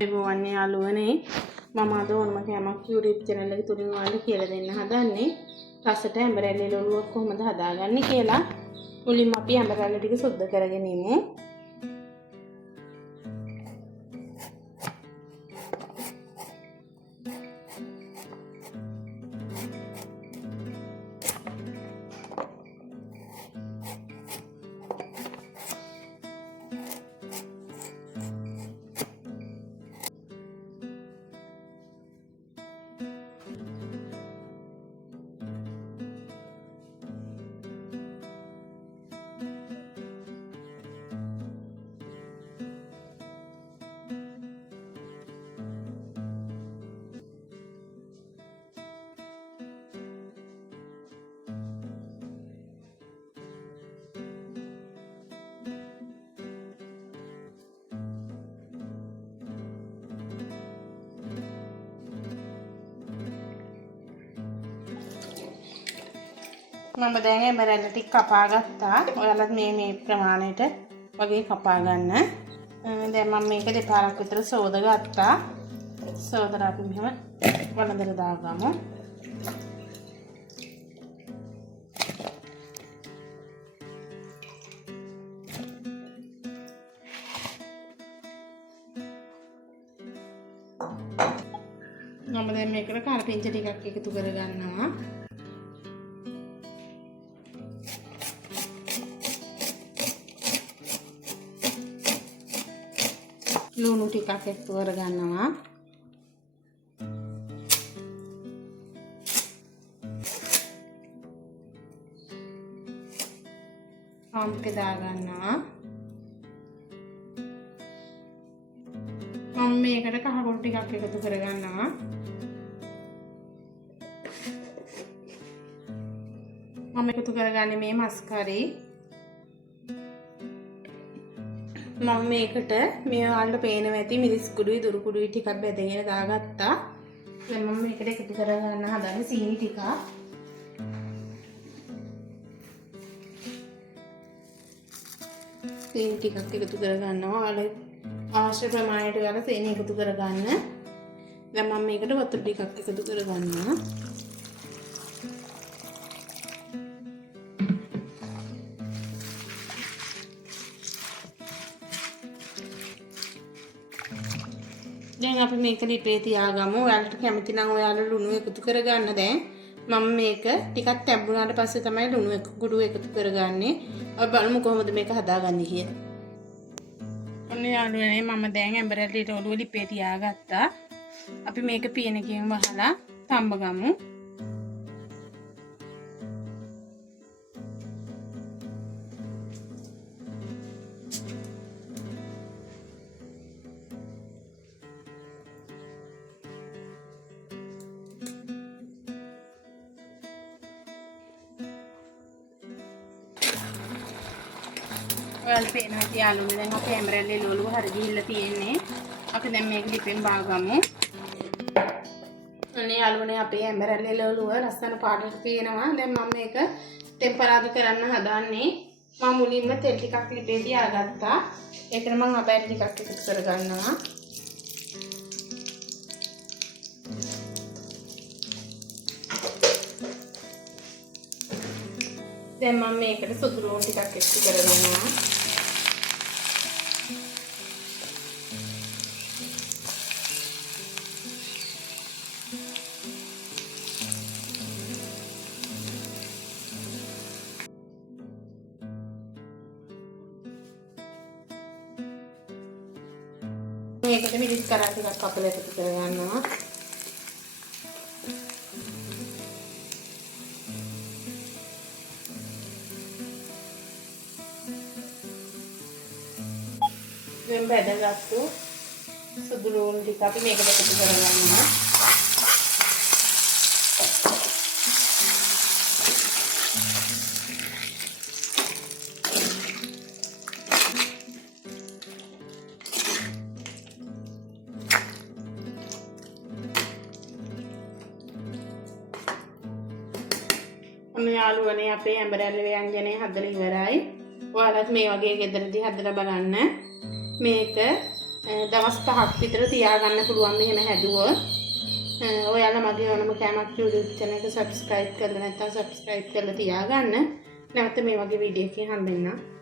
ඒගොල්ලෝ යාළුවනේ මම අද ඕනම කෑමක් YouTube channel එක තුලින් ඔයාලට කියලා දෙන්න හදන්නේ. රසට ඇඹරැලි ලොලුවක් කොහොමද හදාගන්නේ කියලා. මුලින්ම අපි ඇඹරැලි ටික සුද්ධ කරගෙන ඉමු. මම දැන් ඇඹරැල්ල ටික කපා ගත්තා. ඔයාලත් මේ ප්‍රමාණයට වගේ කපා ගන්න. දැන් මම මේක දෙපාරක් විතර සෝද ගත්තා. සෝදලා අපි මෙහෙම වළඳලා දාගමු. මම දැන් මේකට කරපිංච ටිකක් එකතු කරගන්නවා. ලුණු ටිකක් එකතු කරගන්නවා. හම්පේ දාගන්නවා. මම මේකට කහකොළු ටිකක් එකතු කරගන්නවා. මම එකතු කරගන්නේ මේ මස් කරි. මම මේකට මේ වලට පේනවා ඇති මිරිස් කුඩුයි දුරු කුඩුයි ටිකක් බෙදගෙන දාගත්තා. දැන් මම මේකට එකතු කරගන්න හදන්නේ සීනි ටිකක්. සීනි ටිකක් එකතු කරගන්නවා. ඔයාලා අවශ්‍ය ප්‍රමාණයට ඔයාලා සීනි එකතු කරගන්න. දැන් මම මේකට වතුර ටිකක් එකතු කරගන්නවා. දැන් අපි මේක ලිපේ තියාගමු. ඔයාලට කැමති නම් ඔයාලා ලුණු එකතු කරගන්න. දැන් මම මේක ටිකක් තැඹුණාට පස්සේ තමයි ලුණු කුඩු එකතු කරගන්නේ. අපි බලමු කොහොමද මේක හදාගන්නේ කියලා. ඔන්න යාළුවනේ මම දැන් ඇඹරැල්ලට ඔලුව ලිපේ තියාගත්තා. අපි මේක පීනකින් වහලා තඹගමු. ඔයාලා පේනවා ඇති යාළුවනේ දැන් අපේ ඇඹරැල්ලේ ලෝලුව හරි ගිහිල්ලා තියෙන්නේ. අපි දැන් මේක ලිපෙන් බාගමු. අනේ යාළුවනේ අපේ ඇඹරැල්ලේ ලෝලුව ලස්සන පාටට තියෙනවා. දැන් මම මේක ටෙම්පරාදු කරන්න හදන්නේ. මම මුලින්ම තෙල් ටිකක් ලිපේ තියාගත්තා. ඒකට මම අපෑට ටිකක් එකතු කරගන්නවා. දැන් මම මේකට සුදු ලුණු ටිකක් එකතු කරගන්නවා. මේකට මිරිස් කරා ටිකක් කපලා එකතු කරගන්නවා. දැන් බෙදගත්තු සුදු ලුණු ටික අපි මේකට එකතු කරගන්නවා. ඔන්න යාළුවනේ අපේ ඇඹරැල්ල ව්‍යංජනය හදලා ඉවරයි. ඔයාලත් මේ වගේ ගෙදරදී හදලා බලන්න. මේක දවස් 5ක් විතර තියාගන්න පුළුවන් මෙහෙම හැදුවොත්. ඔයාලා මගේ ඕනම කෑමක් YouTube channel එක subscribe කරලා නැත්නම් subscribe කරලා තියාගන්න. නැවත මේ වගේ වීඩියෝ එකකින් හම්බෙන්නම්.